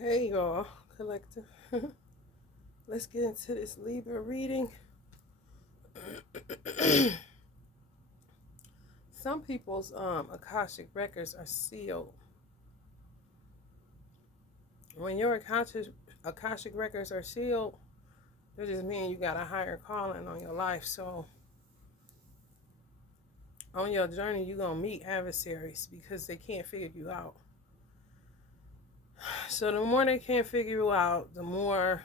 Hey y'all, collective. Let's get into this Libra reading. Some people's Akashic records are sealed. When your Akashic records are sealed, that just means you got a higher calling on your life. So on your journey, you're going to meet adversaries because they can't figure you out. So the more they can't figure you out, the more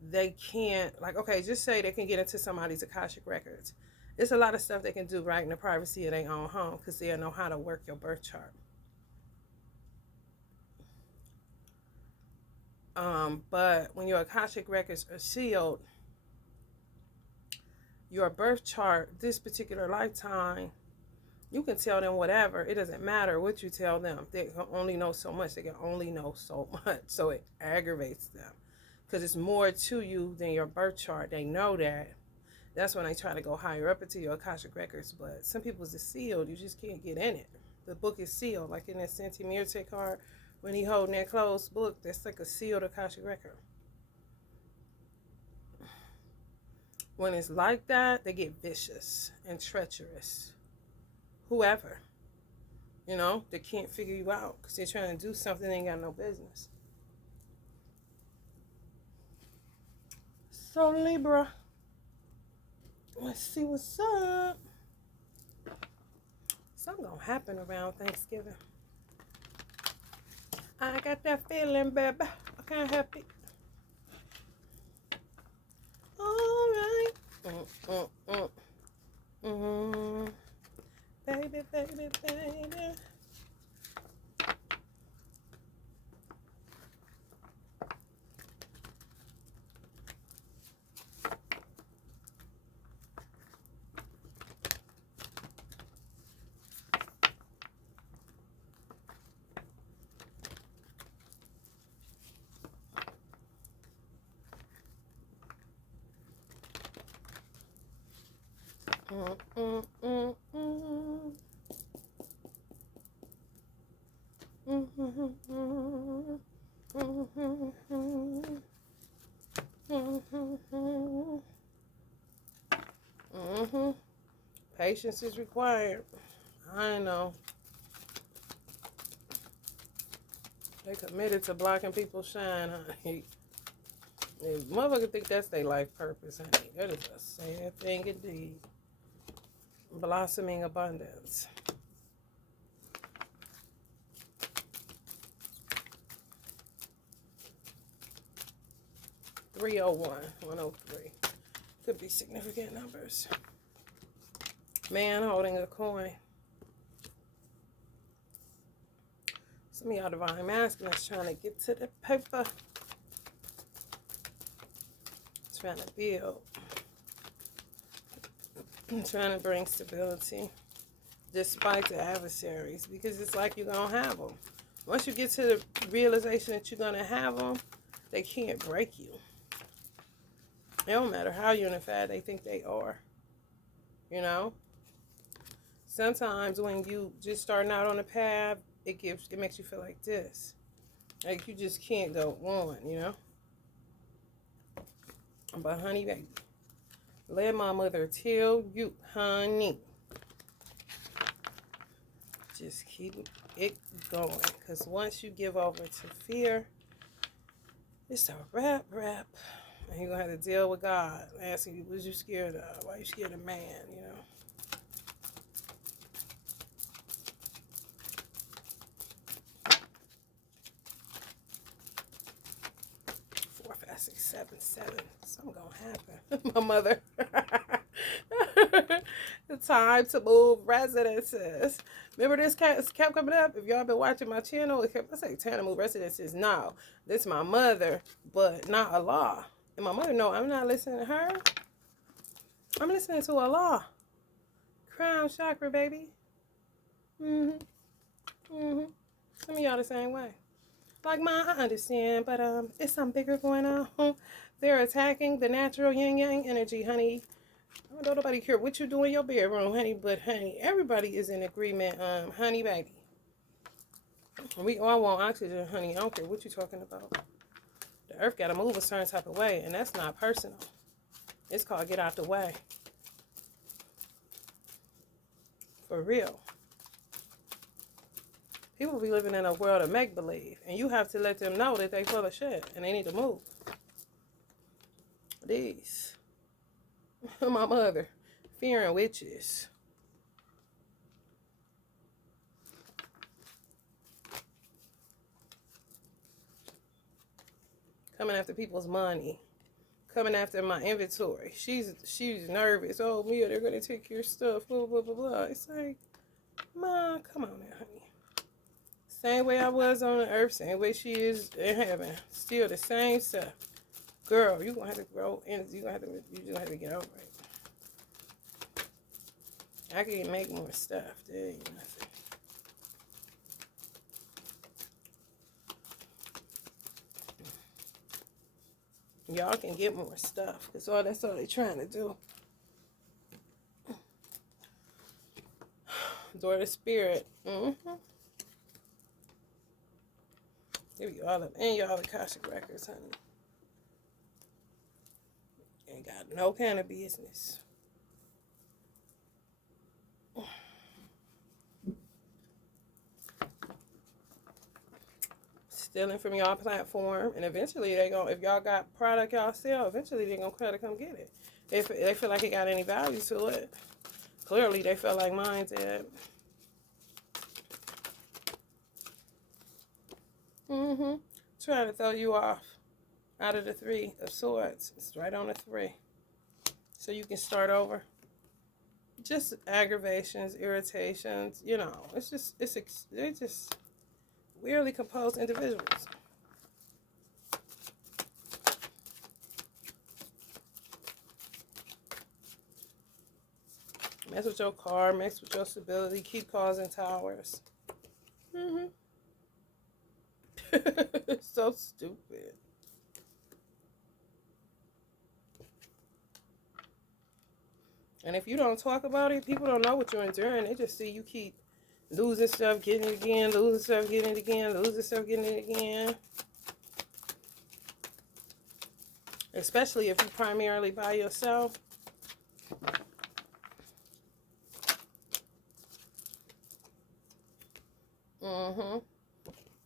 they can't, like, okay, just say they can get into somebody's Akashic records. There's a lot of stuff they can do right in the privacy of their own home because they'll know how to work your birth chart. But when your Akashic records are sealed, your birth chart, this particular lifetime, you can tell them whatever. It doesn't matter what you tell them. They can only know so much. They can only know so much. So it aggravates them because it's more to you than your birth chart. They know that. That's when they try to go higher up into your Akashic records. But some people's is sealed. You just can't get in it. The book is sealed. Like in that Santi Mirte card, when he holding that closed book, that's like a sealed Akashic record. When it's like that, they get vicious and treacherous. Whoever, they can't figure you out because they're trying to do something they ain't got no business. So Libra, let's see what's up. Something gonna happen around Thanksgiving. I got that feeling, baby. I can't help it. All right. Baby, baby, baby. Patience is required. I know. They committed to blocking people's shine, honey. If motherfuckers think that's their life purpose, honey, that is a sad thing indeed. Blossoming abundance. $301, 103. Could be significant numbers. Man holding a coin. Some of y'all divine masculine is trying to get to the paper. Trying to build. Trying to bring stability. Despite the adversaries. Because it's like you're going to have them. Once you get to the realization that you're going to have them, they can't break you. It don't matter how unified they think they are. Sometimes when you just starting out on the path, it makes you feel like this. Like you just can't go on, But honey, baby, let my mother tell you, honey. Just keep it going. Because once you give over to fear, it's a wrap. And you're going to have to deal with God. Asking you, what you scared of? Why you scared of man, 4, 5, 6, 7, 7. Something going to happen. My mother. The time to move residences. Remember this kept coming up? If y'all been watching my channel, it kept, I say time to move residences. No, this is my mother, but not Allah. And my mother, no, I'm not listening to her. I'm listening to Allah. Crown chakra, baby. Some of y'all the same way. Like, Ma, I understand, but it's something bigger going on. They're attacking the natural yin-yang energy, honey. I don't nobody care what you do in your bedroom, honey, but, honey, everybody is in agreement, honey, baby. We all want oxygen, honey. I don't care what you're talking about. The earth got to move a certain type of way, and that's not personal. It's called get out the way. For real. People be living in a world of make-believe, and you have to let them know that they full of shit, and they need to move. These. My mother. Fearing witches. Coming after people's money. Coming after my inventory. She's nervous. Oh, Mia, they're going to take your stuff. Blah, blah, blah, blah. It's like, Mom, come on now, honey. Same way I was on the earth, same way she is in heaven. Still the same stuff. Girl, you're going to have to grow, and you just have to get over it. I can make more stuff. There ain't nothing. Y'all can get more stuff. That's all they're trying to do. Door to spirit. Give you all of and y'all Akashic records, honey. Ain't got no kind of business. Stealing from y'all platform, and eventually they gonna, if y'all got product y'all sell, eventually they gonna try to come get it. If they feel like it got any value to it, clearly they feel like mine did. Trying to throw you off out of the 3 of swords. It's right on the 3, so you can start over. Just aggravations, irritations. You know, they're just weirdly composed individuals. Mess with your car, mess with your stability, keep causing towers. So stupid. And if you don't talk about it, people don't know what you're enduring. They just see you keep losing stuff, getting it again, losing stuff, getting it again, losing stuff, getting it again. Especially if you primarily by yourself.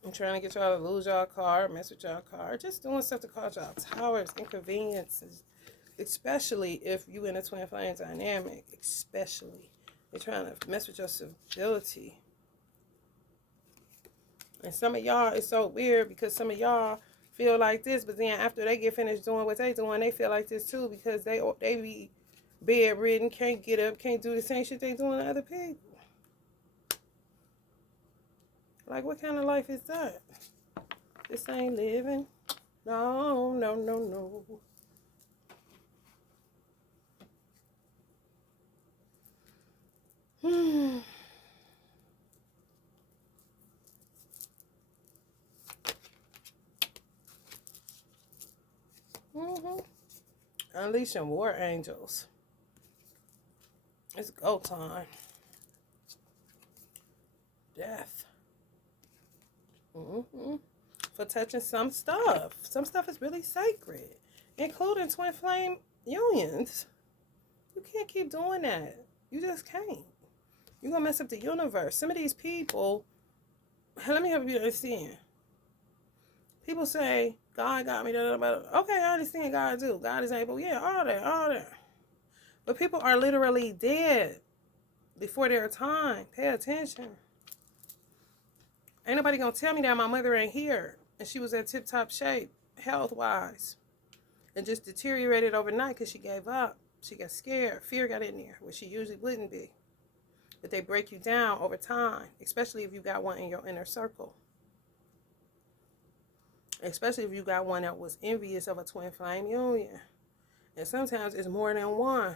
I'm trying to get y'all to lose y'all car, mess with y'all car. Just doing stuff to cause y'all towers, inconveniences. Especially if you in a twin flame dynamic. Especially. They're trying to mess with your stability. And some of y'all, it's so weird because some of y'all feel like this, but then after they get finished doing what they doing, they feel like this too because they be bedridden, can't get up, can't do the same shit they doing to other people. Like, what kind of life is that? This ain't living. No, no, no, no. Unleashing war angels. It's go time. Death. For touching some stuff. Some stuff is really sacred, including twin flame unions. You can't keep doing that. You just can't. You're going to mess up the universe. Some of these people, let me help you understand. People say, God got me. Okay, I understand God do. God is able. Yeah, all that. But people are literally dead before their time. Pay attention. Ain't nobody going to tell me that my mother ain't here. And she was in tip-top shape, health-wise. And just deteriorated overnight because she gave up. She got scared. Fear got in there, where she usually wouldn't be. But they break you down over time, especially if you got one in your inner circle. Especially if you got one that was envious of a twin flame union. And sometimes it's more than one.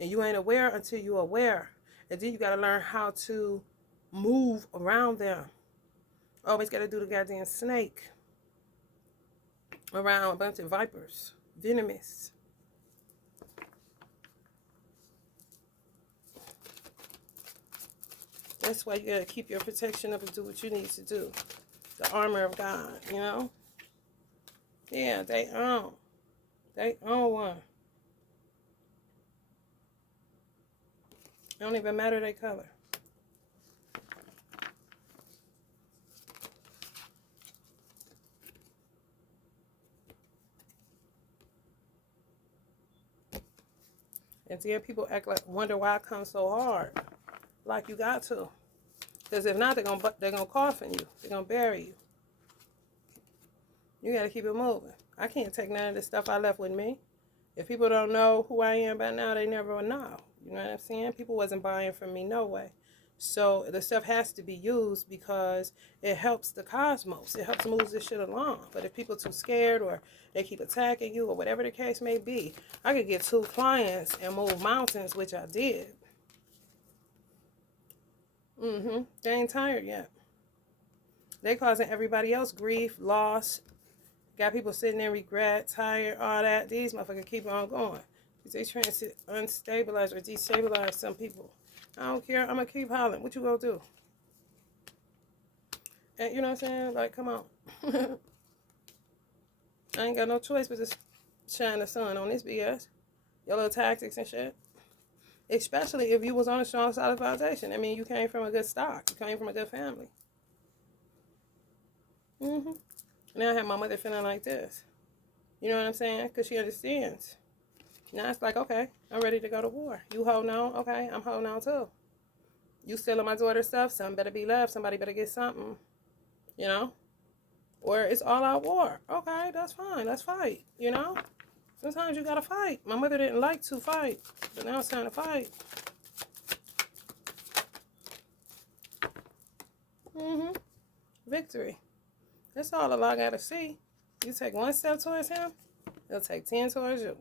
And you ain't aware until you're aware. And then you got to learn how to move around them. Always got to do the goddamn snake around a bunch of vipers. Venomous. That's why you gotta keep your protection up and do what you need to do. The armor of God, you know? Yeah, they own. They own one. It don't even matter their color. And then people act like, wonder why it comes so hard. Like you got to. Because if not, they're gonna coffin you. They're gonna bury you. You gotta keep it moving. I can't take none of the stuff I left with me. If people don't know who I am by now, they never will know. You know what I'm saying? People wasn't buying from me, no way. So the stuff has to be used because it helps the cosmos. It helps move this shit along. But if people too scared or they keep attacking you or whatever the case may be, I could get 2 clients and move mountains, which I did. They ain't tired yet. They causing everybody else grief, loss. Got people sitting in regret, tired, all that. These motherfuckers keep on going. They trying to unstabilize or destabilize some people. I don't care. I'm going to keep hollering. What you going to do? And you know what I'm saying? Like, come on. I ain't got no choice but to shine the sun on this BS. Your little tactics and shit. Especially if you was on a strong, solid foundation. I mean, you came from a good stock. You came from a good family. Now I have my mother feeling like this. You know what I'm saying? Because she understands. Now it's like, okay, I'm ready to go to war. You holding on? Okay, I'm holding on too. You stealing my daughter's stuff? Something better be left. Somebody better get something. You know? Or it's all out war. Okay, that's fine. Let's fight. You know? Sometimes you gotta fight. My mother didn't like to fight. But now it's time to fight. Victory. That's all the law gotta see. You take 1 step towards him, he'll take 10 towards you.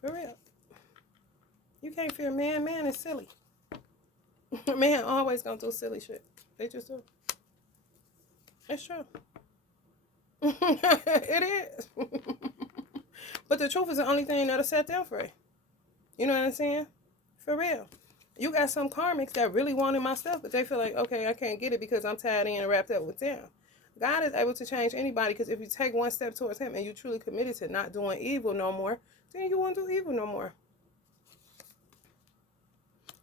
For real. You can't fear man. Man is silly. Man always gonna do silly shit. They just do. It's true. It is. But the truth is the only thing that'll set them free. You know what I'm saying? For real. You got some karmics that really wanted my stuff, but they feel like, okay, I can't get it because I'm tied in and wrapped up with them. God is able to change anybody because if you take 1 step towards him and you truly committed to not doing evil no more, then you won't do evil no more.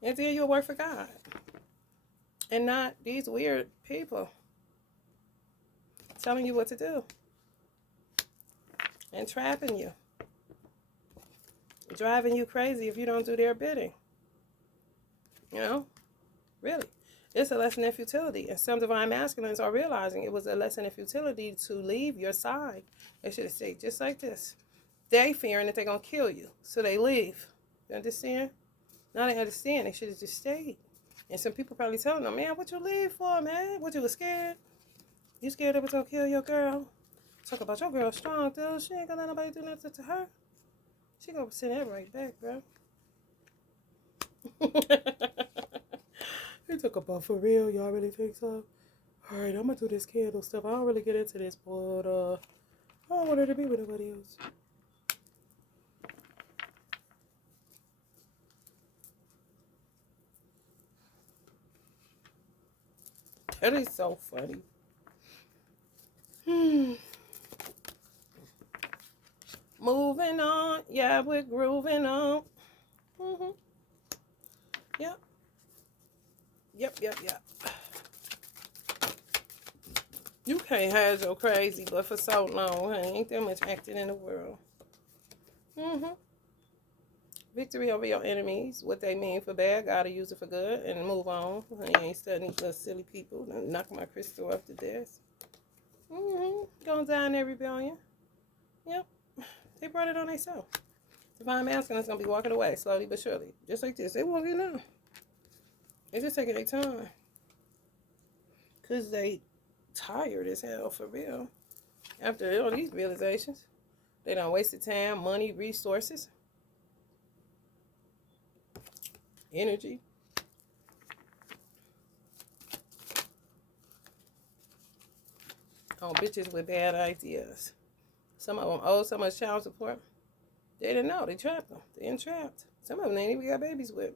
And then you'll work for God. And not these weird people telling you what to do. And trapping you. Driving you crazy if you don't do their bidding. You know? Really. It's a lesson in futility. And some divine masculines are realizing it was a lesson in futility to leave your side. They should have stayed just like this. They fearing that they're going to kill you. So they leave. You understand? Now they understand. They should have just stayed. And some people probably telling them, man, what you leave for, man? What, you was scared? You scared they was going to kill your girl? Talk about your girl strong, dude. She ain't going to let nobody do nothing to her. She going to send that right back, bro. He talk about for real. Y'all really think so? All right, I'm going to do this candle stuff. I don't really get into this, but I don't want her to be with nobody else. That is so funny. Moving on. Yeah, we're grooving on. Yep. Yep. You can't have your crazy, but for so long, honey. Ain't that much acting in the world. Victory over your enemies. What they mean for bad, gotta use it for good and move on. Honey, ain't studying these little silly people. Knock my crystal off the desk. Gonna die in their rebellion. Yep. They brought it on themselves. Divine masculine's gonna be walking away slowly but surely. Just like this. They won't get know. They just taking their time. Cause they tired as hell for real. After all these realizations. They done wasted time, money, resources, energy. On bitches with bad ideas. Some of them owe so much child support. They didn't know. They trapped them. They entrapped. Some of them ain't even got babies with.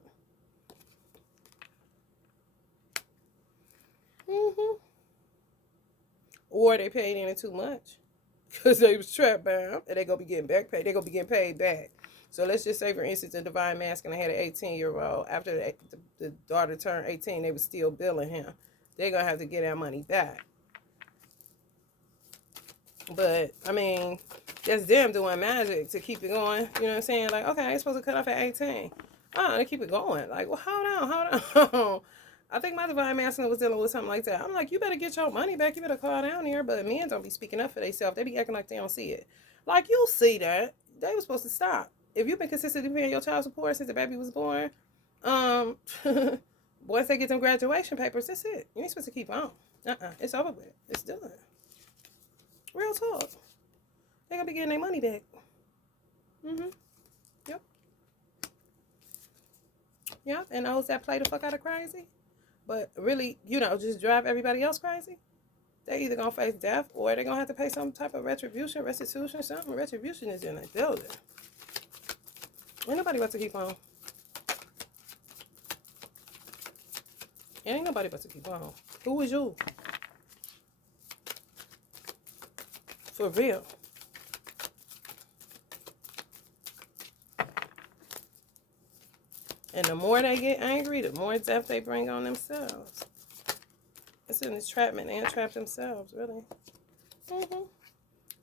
or they paid in too much because they was trap bound, and they gonna be getting back paid. They gonna be getting paid back. So let's just say, for instance, a divine masculine had an 18-year-old. After the daughter turned 18, they was still billing him. They're gonna have to get that money back. But I mean, that's them doing magic to keep it going. You know what I'm saying? Like, okay, it's supposed to cut off at 18. Oh, they keep it going. Like, well, hold on. I think my divine masculine was dealing with something like that. I'm like, you better get your money back. You better call down here. But men don't be speaking up for themselves. They be acting like they don't see it. Like, you'll see that. They were supposed to stop. If you've been consistently paying your child support since the baby was born, once they get them graduation papers, that's it. You ain't supposed to keep on. It's over with. It's done. Real talk. They're going to be getting their money back. Yep. Yep. And those that play the fuck out of crazy, but really, just drive everybody else crazy, they either going to face death or they're going to have to pay some type of restitution, something. Retribution is in the building. Ain't nobody about to keep on. Ain't nobody about to keep on. Who is you? For real. And the more they get angry, the more death they bring on themselves. It's an entrapment. They entrap themselves, really.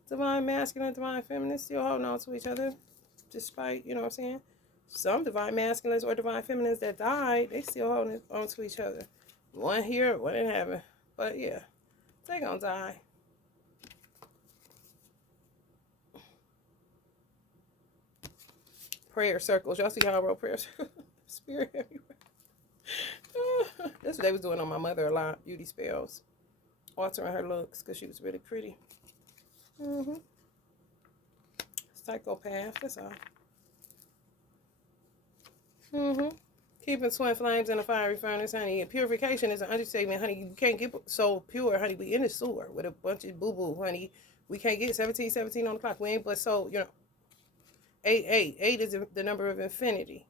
Divine masculine, divine feminine still holding on to each other. Despite, you know what I'm saying? Some divine masculines or divine feminines that died, they still holding on to each other. One here, one in heaven. But yeah, they gonna die. Prayer circles. Y'all see how I wrote prayer circles? Spirit everywhere. That's what they was doing on my mother a lot. Beauty spells. Altering her looks because she was really pretty. Psychopath. That's all. Keeping twin flames in a fiery furnace, honey. And purification is an understatement, honey. You can't get so pure, honey. We in the sewer with a bunch of boo-boo, honey. We can't get 17 on the clock. We ain't, but so, 8 is the number of infinity.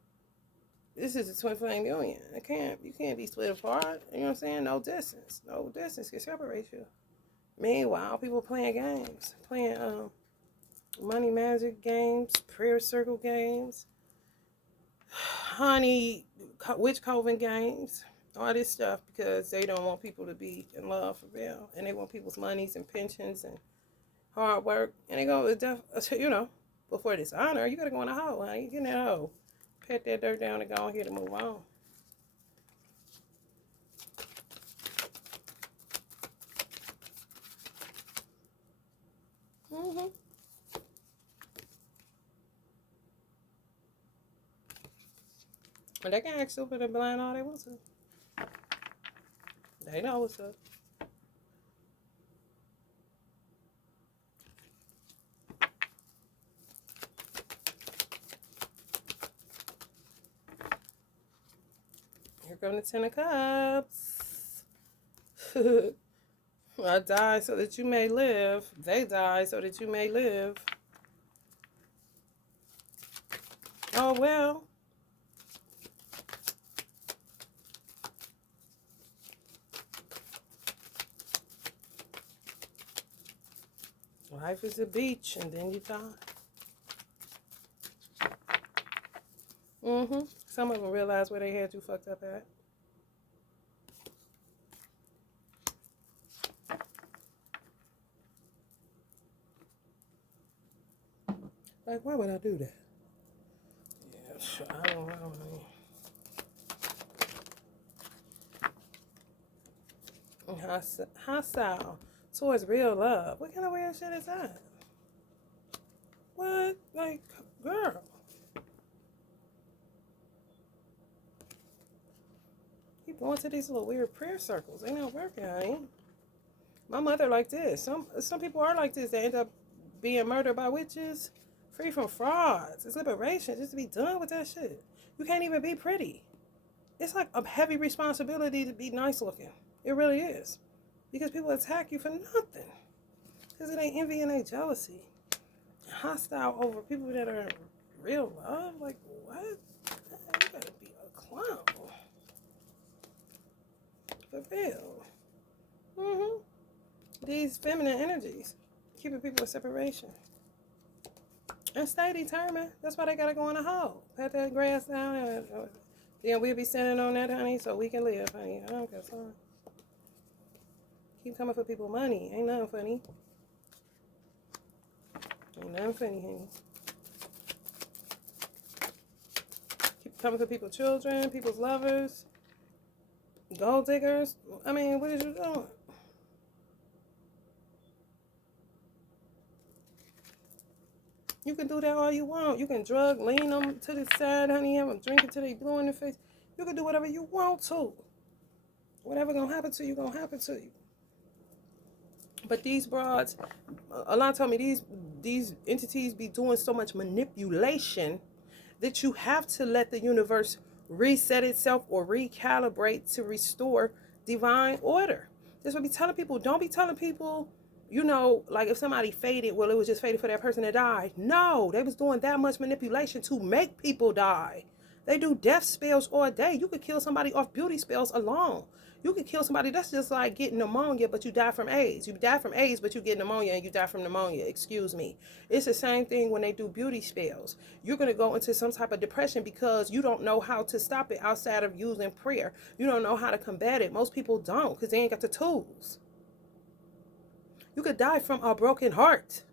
This is a twin flame union. You can't be split apart. You know what I'm saying? No distance can separate you. Meanwhile, people playing games, playing money magic games, prayer circle games, honey, witch coven games, all this stuff because they don't want people to be in love for real, and they want people's monies and pensions and hard work, and they go, before dishonor, you gotta go in a hole, honey. Get in that hole. Pat that dirt down and go on here to move on. And they can act stupid and blind all they want to. They know what's up. Here come the 10 of Cups. I die so that you may live. They die so that you may live. Oh, well. Life is a beach, and then you die. Some of them realize where they had you fucked up at. Like, why would I do that? Yeah, sure, I don't know. Hostile towards real love. What kind of weird shit is that? What? Like, girl. Keep going to these little weird prayer circles. They not working, honey. My mother like this. Some people are like this. They end up being murdered by witches. Free from frauds. It's liberation. Just to be done with that shit. You can't even be pretty. It's like a heavy responsibility to be nice looking. It really is. Because people attack you for nothing. Because it ain't envy and ain't jealousy. Hostile over people that are in real love? Like, what? You gotta be a clown. For real. These feminine energies, keeping people in separation. And stay determined. That's why they gotta go in a hole. Pat that grass down and then we'll be standing on that, honey, so we can live, honey. I don't care, son. Keep coming for people money. Ain't nothing funny. Ain't nothing funny, honey. Keep coming for people's children, people's lovers, gold diggers. I mean, what is you doing? You can do that all you want. You can drug, lean them to the side, honey, have them drink until they blue in the face. You can do whatever you want to. Whatever gonna happen to you, gonna happen to you. But these broads, Allah told me these entities be doing so much manipulation that you have to let the universe reset itself or recalibrate to restore divine order. That's what I be telling people. Don't be telling people, you know, like if somebody faded, well, it was just faded for that person to die. No, they was doing that much manipulation to make people die. They do death spells all day. You could kill somebody off beauty spells alone. You could kill somebody. That's just like getting pneumonia, but you die from AIDS. You die from AIDS, but you get pneumonia and you die from pneumonia. Excuse me. It's the same thing when they do beauty spells. You're going to go into some type of depression because you don't know how to stop it outside of using prayer. You don't know how to combat it. Most people don't because they ain't got the tools. You could die from a broken heart.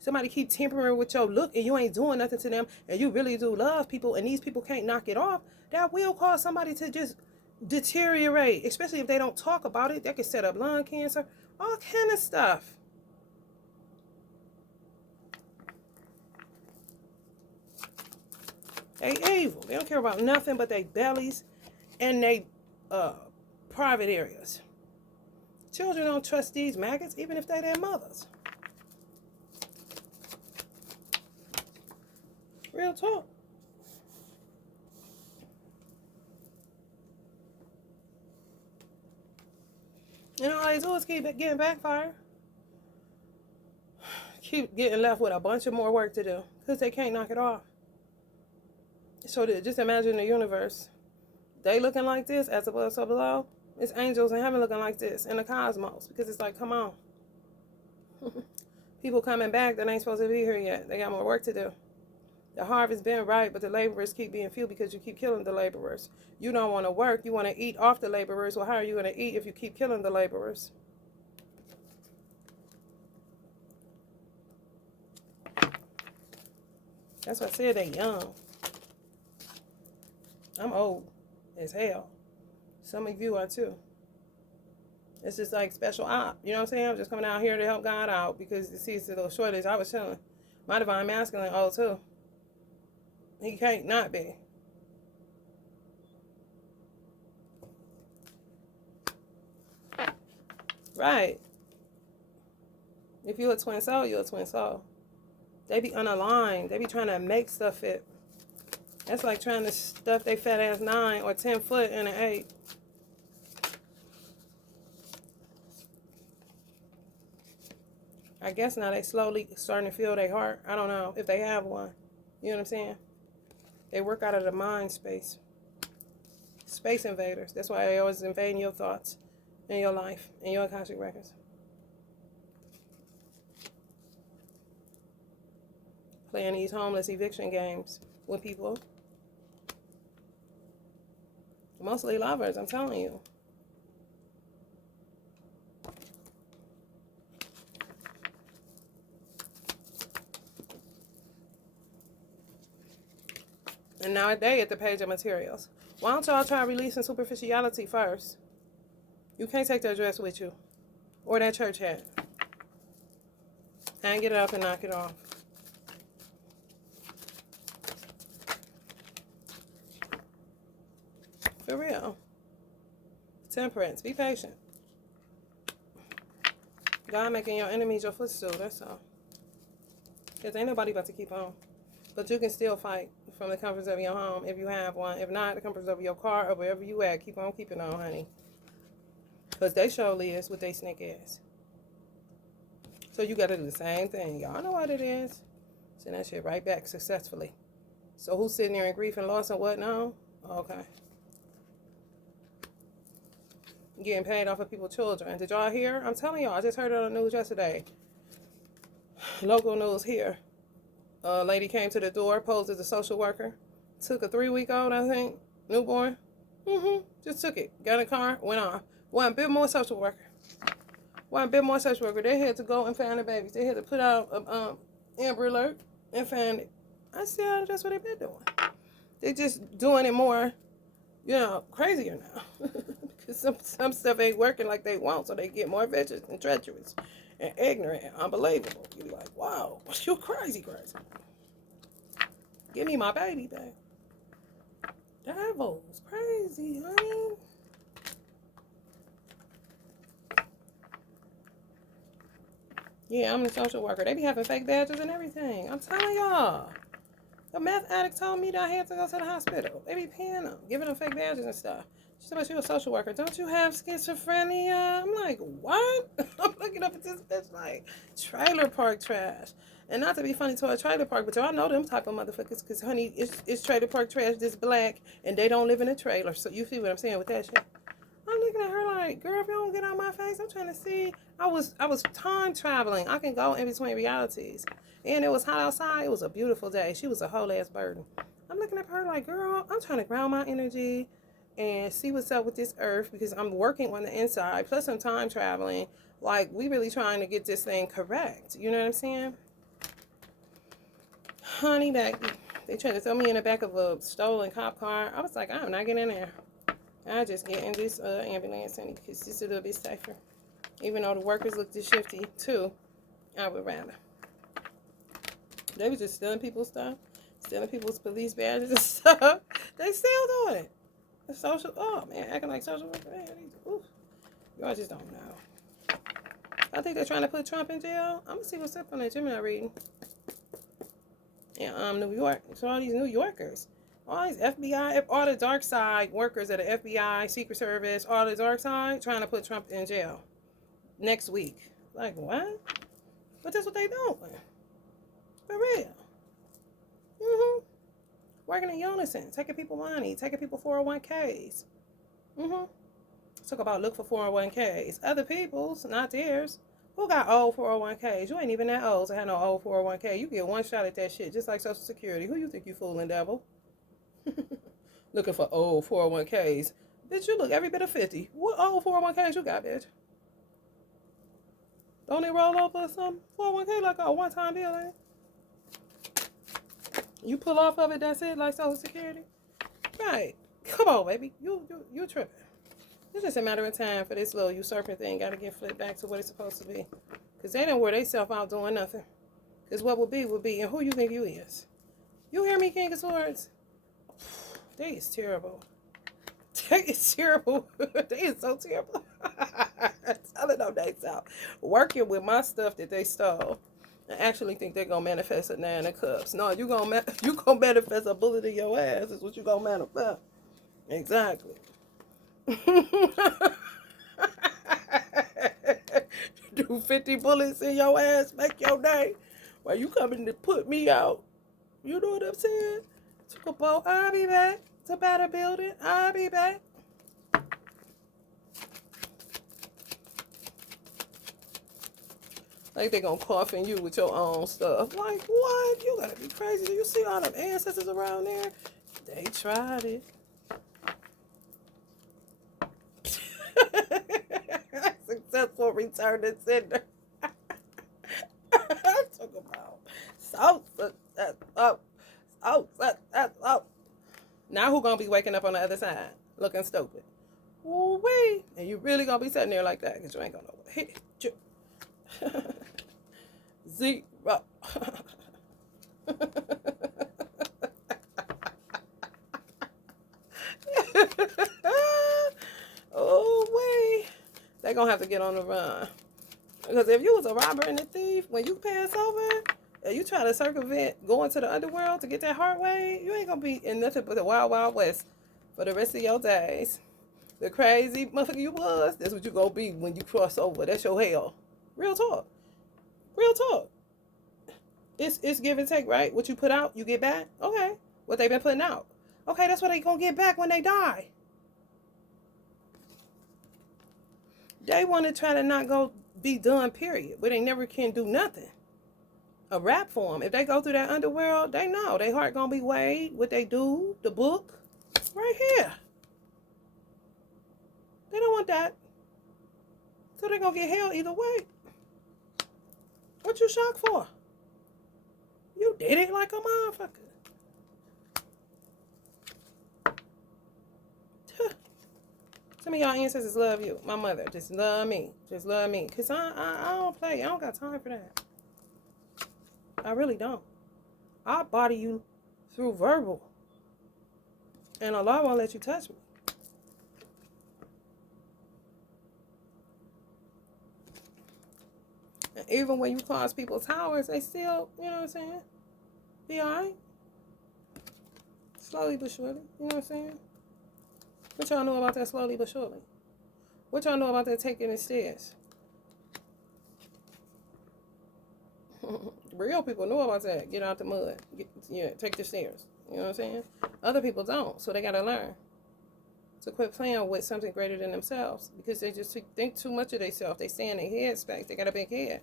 Somebody keep tampering with your look and you ain't doing nothing to them and you really do love people and these people can't knock it off. That will cause somebody to just deteriorate, especially if they don't talk about it. That could set up lung cancer, all kind of stuff. They evil. They don't care about nothing but their bellies and their private areas. Children don't trust these maggots even if they're their mothers. Real talk. You know, all they do is keep getting backfire. Keep getting left with a bunch of more work to do because they can't knock it off. So just imagine the universe. They looking like this, as above, so below. It's angels in heaven looking like this in the cosmos because it's like, come on. People coming back that ain't supposed to be here yet. They got more work to do. The harvest been right, but the laborers keep being few because you keep killing the laborers. You don't want to work. You want to eat off the laborers. Well, how are you going to eat if you keep killing the laborers? That's why I said they young. I'm old as hell. Some of you are too. It's just like special op. You know what I'm saying? I'm just coming out here to help God out because it sees the little shortage. I was chilling. My divine masculine old too. He can't not be. Right. If you're a twin soul, you're a twin soul. They be unaligned. They be trying to make stuff fit. That's like trying to stuff they fat ass 9 or 10 foot in an 8. I guess now they slowly starting to feel their heart. I don't know if they have one. You know what I'm saying? They work out of the mind space. Space invaders. That's why they always invading your thoughts in your life, in your Akashic records. Playing these homeless eviction games with people. Mostly lovers, I'm telling you. And nowadays at the page of materials. Why don't y'all try releasing superficiality first? You can't take that dress with you. Or that church hat. Hang it up and knock it off. For real. Temperance. Be patient. God making your enemies your footstool. That's all. Because ain't nobody about to keep on. But you can still fight from the comforts of your home if you have one. If not, the comforts of your car or wherever you at. Keep on keeping on, honey. Because they surely is with they snake ass. So you got to do the same thing. Y'all know what it is. Send that shit right back successfully. So who's sitting there in grief and loss and what now? Okay. getting paid off of people's children. Did y'all hear? I'm telling y'all, I just heard it on the news yesterday. Local news here. A lady came to the door, posed as a social worker, took a 3-week-old, I think, newborn. Just took it, got in a car, went on. One bit more social worker. They had to go and find the babies. They had to put out Amber Alert and find it. I said, that's what they've been doing. They just doing it more, crazier now. Because some stuff ain't working like they want, so they get more vicious and treacherous and ignorant and unbelievable. You be like, wow, you crazy. Give me my baby back. Devil's crazy, honey. Yeah, I'm the social worker. They be having fake badges and everything. I'm telling y'all. The meth addict told me that I had to go to the hospital. They be paying them, giving them fake badges and stuff. She said, but you a social worker. Don't you have schizophrenia? I'm like, what? I'm looking up at this bitch like, trailer park trash. And not to be funny to a trailer park, but y'all know them type of motherfuckers. Because, honey, it's trailer park trash this black, and they don't live in a trailer. So you see what I'm saying with that shit? I'm looking at her like, girl, if you don't get out my face, I'm trying to see. I was time traveling. I can go in between realities. And it was hot outside. It was a beautiful day. She was a whole ass burden. I'm looking at her like, girl, I'm trying to ground my energy and see what's up with this earth because I'm working on the inside. Plus I'm time traveling. Like, we really trying to get this thing correct. You know what I'm saying? Honey, back. They tried to throw me in the back of a stolen cop car. I was like, I'm not getting in there. I just get in this ambulance and because this is a little bit safer. Even though the workers look this shifty too, I would rather. They was just stealing people's stuff, stealing people's police badges and stuff. They still doing it. The social, oh man, acting like social worker. Man, y'all just don't know. I think they're trying to put Trump in jail. I'm gonna see what's up on that Gemini reading. And New York, so all these New Yorkers. All these FBI, all the dark side workers at the FBI, Secret Service, all the dark side, trying to put Trump in jail next week. Like, what? But that's what they doing. For real. Working in unison, taking people money, taking people 401ks. Talk about look for 401ks. Other people's, not theirs. Who got old 401ks? You ain't even that old to have no old 401k. You get one shot at that shit, just like Social Security. Who you think you fooling, devil? Looking for old 401ks. Bitch, you look every bit of 50. What old 401ks you got, bitch? Don't they roll over some 401k like a one-time deal, ain't it? You pull off of it, that's it, like Social Security? Right. Come on, baby. You tripping. It's just a matter of time for this little usurping thing. Got to get flipped back to what it's supposed to be. Because they don't wear themselves out doing nothing. Because what will be. And who you think you is? You hear me, King of Swords? They is terrible. They is terrible. They is so terrible. Telling them they out. Working with my stuff that they stole. I actually think they're going to manifest a 9 of cups. No, you gonna manifest a bullet in your ass. Is what you going to manifest. Exactly. Do 50 bullets in your ass, make your day. While you coming to put me out. You know what I'm saying? Took a boat, I'll be back. It's a better building, I'll be back. Like they gonna coffin you with your own stuff. Like, what? You gotta be crazy. Do you see all them ancestors around there? They tried it. Successful return to sender. Talk about so. Now who gonna be waking up on the other side looking stupid? Woo-wee. And you really gonna be sitting there like that because you ain't gonna know what hit you. 0. Oh, wait. They're going to have to get on the run. Because if you was a robber and a thief, when you pass over and you try to circumvent going to the underworld to get that hard way, you ain't going to be in nothing but the wild, wild west for the rest of your days. The crazy motherfucker you was, that's what you going to be when you cross over. That's your hell. Real talk. Real talk. It's give and take, right? What you put out, you get back. Okay. What they been putting out. Okay, that's what they going to get back when they die. They want to try to not go be done, period. But they never can do nothing. A rap form. If they go through that underworld, they know. Their heart going to be weighed. What they do, the book, right here. They don't want that. So they're going to get hell either way. What you shocked for? You did it like a motherfucker. Some of y'all ancestors love you. My mother just love me. Just love me. Because I don't play. I don't got time for that. I really don't. I'll body you through verbal. And Allah won't let you touch me. And even when you cause people towers, they still, you know what I'm saying? Be alright. Slowly but surely. You know what I'm saying? What y'all know about that slowly but surely? What y'all know about that taking the stairs? Real people know about that. Get out the mud. Take the stairs. You know what I'm saying? Other people don't, so they gotta learn to quit playing with something greater than themselves because they just think too much of themselves. They stay in their head space. They got a big head.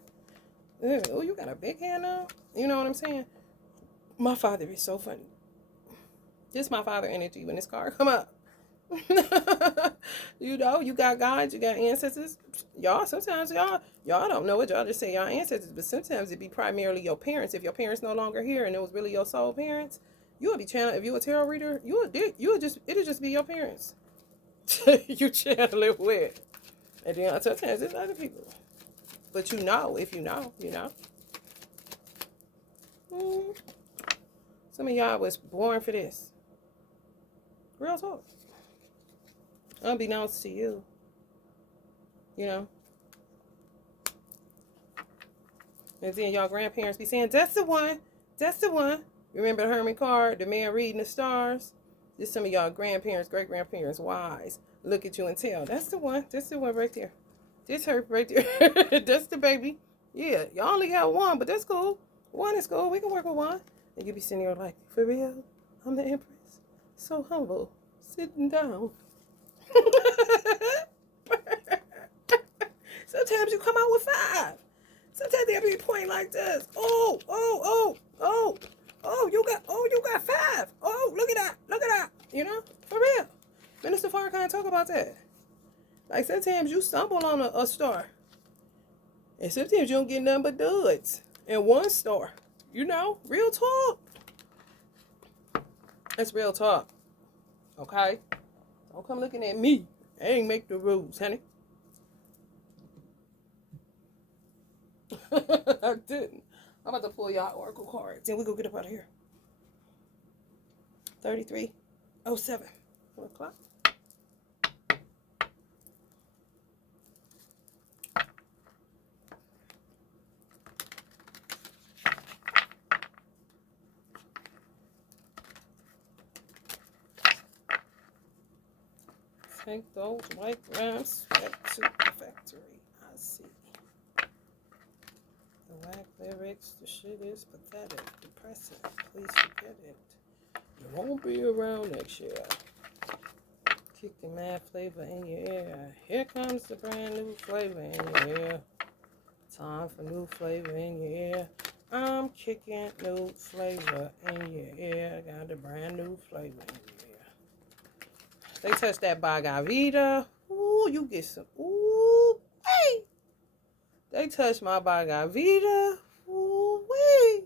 Oh, you got a big head now? You know what I'm saying? My father is so funny. This my father energy when this car come up. You know, you got guides, you got ancestors. Y'all, sometimes y'all don't know it. Y'all just say y'all ancestors, but sometimes it be primarily your parents. If your parents no longer here and it was really your soul parents, you would be channeling. If you a tarot reader, it'll just be your parents. You channel it with, and then sometimes it's other people. But you know, if you know, you know. Some of y'all was born for this. Real talk. Unbeknownst to you. You know. And then y'all grandparents be saying, that's the one. That's the one. Remember the hermit card, the man reading the stars? Just some of y'all grandparents, great-grandparents, wise. Look at you and tell. That's the one. That's the one right there. This her right there. That's the baby. Yeah, y'all only got one, but that's cool. One is cool. We can work with one. And you be sitting there like, for real? I'm the empress. So humble. Sitting down. Sometimes you come out with 5. Sometimes they'll be pointing like this. Oh, you got 5. Oh, look at that. You know, for real. Minister Farrakhan talk about that. Like sometimes you stumble on a star. And sometimes you don't get nothing but duds in one star. You know, real talk. That's real talk. Okay? Don't come looking at me. I ain't make the rules, honey. I didn't. I'm about to pull y'all oracle cards. Then we go get up out of here. 33:07. 1 o'clock. Take those white grams back to the factory. I see. The whack lyrics, the shit is pathetic, depressing. Please forget it. You won't be around next year. Kick the mad flavor in your ear. Here comes the brand new flavor in your ear. Time for new flavor in your ear. I'm kicking new flavor in your ear. Got a brand new flavor in your ear. They touch that Bagavita. Ooh, you get some. Ooh, hey. They touch my Bagavita. Ooh, wee.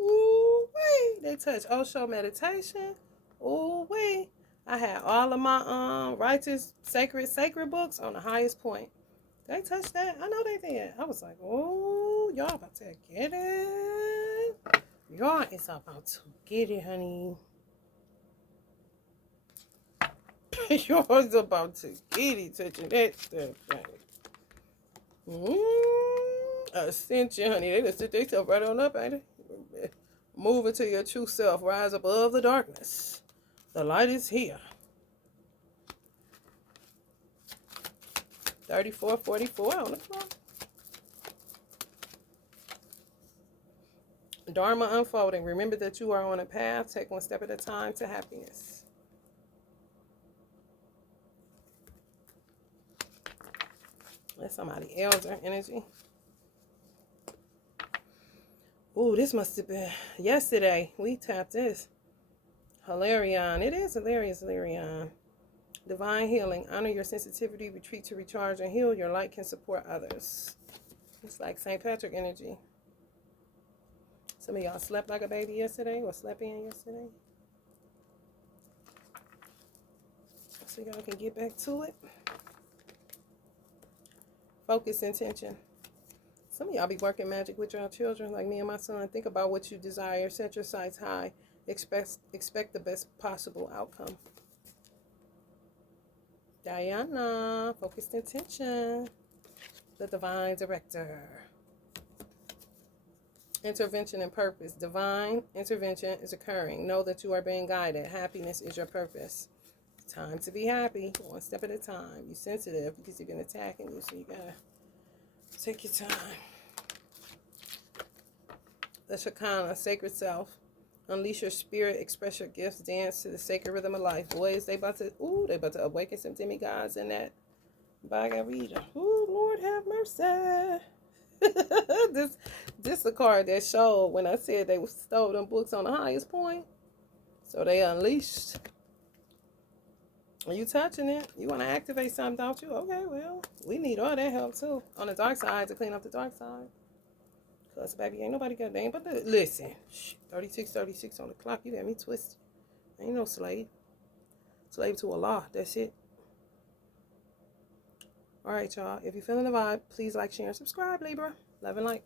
Ooh, wee. They touch Osho meditation. Ooh, wee. I had all of my righteous, sacred books on the highest point. They touched that. I know they did. I was like, oh, y'all about to get it. Y'all is about to get it, honey. Y'all's about to get it, touching that stuff, honey. Ascension, honey. They just sit themselves right on up, ain't they? Move into your true self. Rise above the darkness. The light is here. 34:44 on the clock. Dharma unfolding. Remember that you are on a path. Take one step at a time to happiness. That's somebody elder energy. Ooh, this must have been yesterday. We tapped this. Hilarion. It is hilarious, Hilarion. Divine healing. Honor your sensitivity. Retreat to recharge and heal. Your light can support others. It's like St. Patrick energy. Some of y'all slept like a baby yesterday or slept in yesterday. So y'all can get back to it. Focus, intention. Some of y'all be working magic with your children, like me and my son. Think about what you desire. Set your sights high. Expect the best possible outcome. Diana, focused intention. The divine director. Intervention and purpose. Divine intervention is occurring. Know that you are being guided. Happiness is your purpose. Time to be happy. One step at a time. You're sensitive because you've been attacking you, so you gotta take your time. The Shekinah, sacred self. Unleash your spirit, express your gifts, dance to the sacred rhythm of life. Boys, they about to awaken some demigods in that Bhagavad. Ooh, Lord have mercy. this a card that showed when I said they stole them books on the highest point. So they unleashed. Are you touching it? You want to activate something, don't you? Okay, well, we need all that help too. On the dark side, to clean up the dark side. Because, baby, ain't nobody got name but the... Listen, 36 on the clock. You got me twisted. Ain't no slave. Slave to Allah. That's it. All right, y'all. If you're feeling the vibe, please like, share, and subscribe, Libra. Love and light.